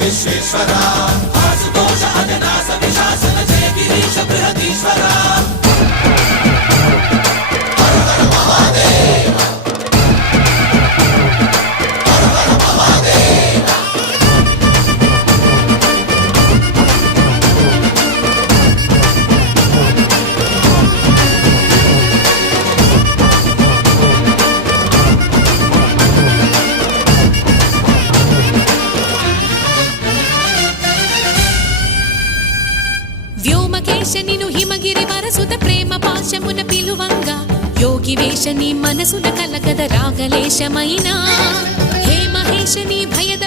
విశ్వేశ్వరా ఆశుతోష అజనాస విశాసన జయ గిరీశ బృహదీశ్వరా హర హర మహాదేవ హర హర మహాదేవ వ్యోమకేశనిను హిమగిరి వరసుత ప్రేమ పాశమున పిలువంగా యోగి వేషని మనసున కలకద రాగలేశమైనా హే మహేశని భయద